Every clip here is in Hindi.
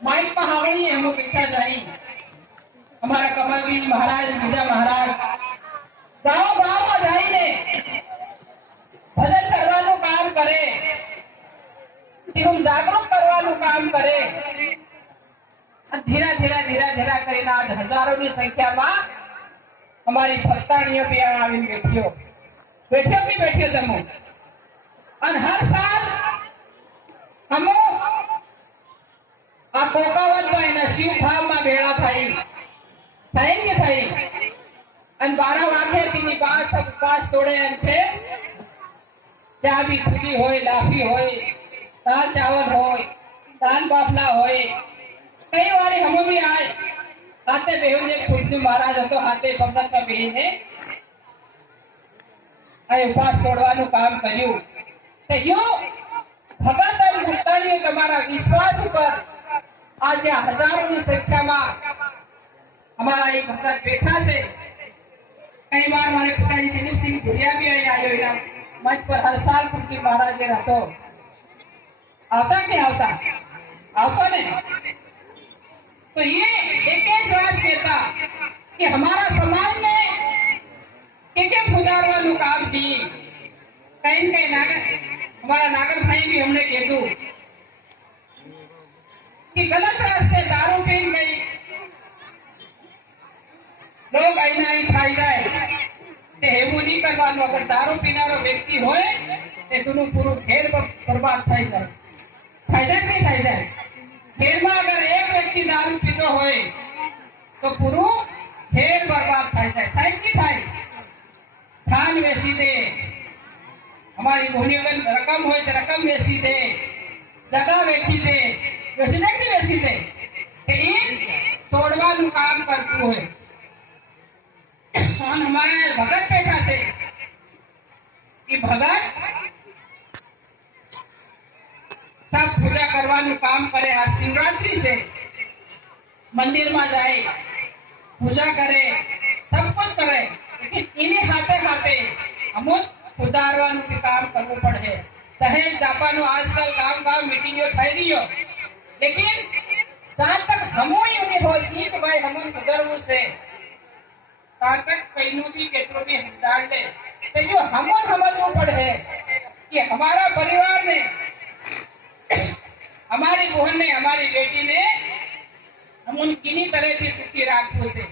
माइक पर हावड़ी हम बेटा जाई हमारा कमलवीर महाराज बीजा महाराज गांव गांव में जाઈને ભજન કરવાનું કામ કરે તેમ જાગૃત કરવાનું કામ કરે ધીરા ધીરા ધીરા ધીરા કરીને આજ હજારોની સંખ્યામાં અમારી ભક્તાણીઓ ત્યાં આવીને બેઠ્યો કે બેઠ્યો તમે અને હર સાલ હમો આ કોકાવતમાં એના શિવ ભાવમાં ભેળા થઈ કે થઈ અને 12 વાગે તેની બાદ ઉપવાસ તોડે છે ચા બી ખુદી હોય લાફી હોય દાળ ચાવલ હોય દાન બાફલા હોય कई बार हम भी आए हाथे बेहुने खुद महाराज હતો હાથે ભગતમાં બેહીને આ ઉપવાસ તોડવાનું કામ કર્યું તો યો ભગત અને ભક્તાણીઓ તમારા વિશ્વાસ ઉપર આજે હજારોની સંખ્યામાં हमारा एक भक्त बैठा से कई बार हमारे पिताजी दिलीप सिंह भुरिया भी आयो इना मंच पर हर साल कुर्ती महाराज के रहतो आता के आता ने तो ये एक बात कहता कि हमारा समाज ने के सुधारવાનું काम की कहीं नागर हमारा नागर भाई भी हमने कहू कि गलत रास्ते दारू पी गई लोग आईना ही खाई जाए ते हेवू नहीं करवानो अगर दारू पीनारो व्यक्ति होय ते तुनु पूरो खेल बर्बाद થઈ જાય फायदा नहीं થઈ જાય खेल में अगर एक व्यक्ति दारू पीतो होय तो पूरो खेल बर्बाद થઈ જાય થાય की થાય खान वेची दे हमारी मोहनीगन रकम होय तो रकम वेची दे जगह वेची दे वेची नहीं वेची दे કે ઈ તોડવાનું કામ કરતું હોય और हमारे भगत बैठा थे कि भगत सब पूजा करवानु काम करे आज शिवरात्रि से मंदिर में जाए पूजा करे सब कुछ करे लेकिन इन्हीं हाथे हाथे हम सुधारवानु भी काम करवू पड़े सहेज जापानु आजकल गांव गांव मीटिंग થઈ रही लेकिन जहां तक हम ही हो कि भाई हम सुधरવું છે ताकत कईनु भी केतरो भी डाल ले तो जो हम समझना पड़े कि हमारा परिवार ने हमारी बहन ने हमारी बेटी ने हम उन किन्हीं तरह से सुखी राखू से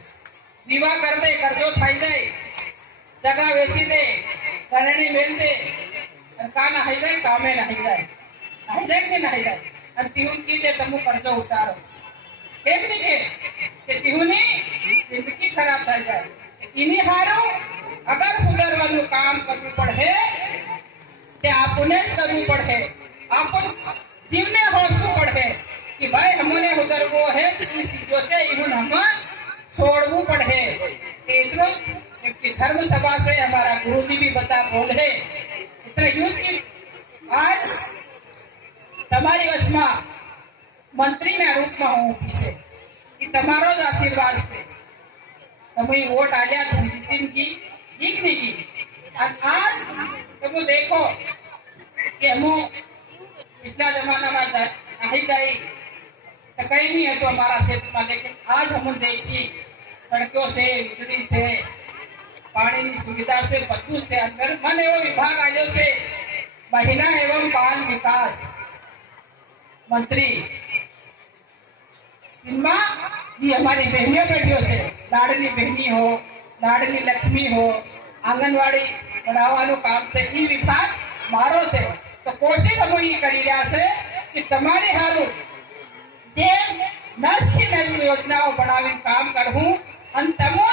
विवाह कर दे कर्जो थाई जाए जगह वेची दे करणी मेल दे का नहीं जाए कामे नहीं जाए कि नहीं जाए और तिहुन की दे तमु कर्जो उतारो एक नहीं के तिहुनी जिंदगी खराब થઈ જાય इन्हीं हारो अगर सुधरવાનું काम કરવું પડે તે આપણે કરવું પડે આપણ જીવને હોશું પડે कि भाई हमने सुधरવો है इस चीजों से इहुन हम छोड़વું પડે इतना धर्म सभा से हमारा गुरुजी भी बता बोले इतना यूज की आज તમારી વશમાં મંત્રીના રૂપમાં હું ઉભી છે कि તમારો જ આશીર્વાદ છે તમે वोट आलिया जितिन की ठीक नहीं की आज तुम देखो कि हम पिछला जमाना में नहीं जाए तो कहीं नहीं है तो हमारा क्षेत्र में लेकिन आज हम देखी सड़कों से बिजली से पानी की सुविधा से बच्चों से अंदर मन एवं विभाग आयो से महिला एवं बाल विकास मंत्री इनमें जी हमारी बहनियों बेटियों से लाडली बहनी हो लाडली लक्ष्मी हो आंगनवाड़ी बढ़ावानु काम से ई विभाग मारो से तो कोशिश हम ये करी रहा से कि तुम्हारी हारू जे नस की नई योजनाओं बनावी काम करहूं अन तमो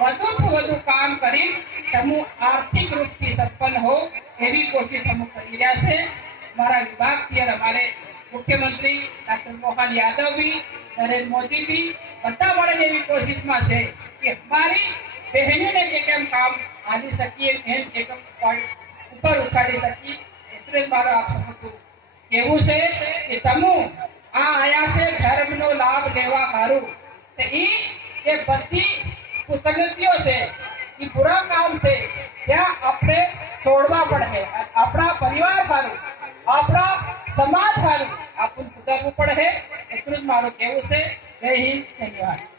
વધુ काम करी तमु आर्थिक रूप से संपन्न हो एवी कोशिश हम करी रहा से हमारा विभाग की और हमारे मुख्यमंत्री डॉक्टर मोहन यादव भी नरेंद्र मोदी भी बता बड़े जेवी कोशिश में है कि हमारी बहनों ने जे केम काम आदि सकी बहन जे केम ऊपर उठाड़ी सकी इतने मारो आप सबको केवू से कि तमु आ आया से धर्म नो लाभ लेवा हारू तो ई ये बत्ती कुसंगतियों से ई बुरा काम से क्या अपने छोड़वा पड़े अपना परिवार हारू अपना समाज हारू अपन सुधरવું પડે એટલું જ મારું કહેવું છે. જય હિન્દ, ધન્યવાદ.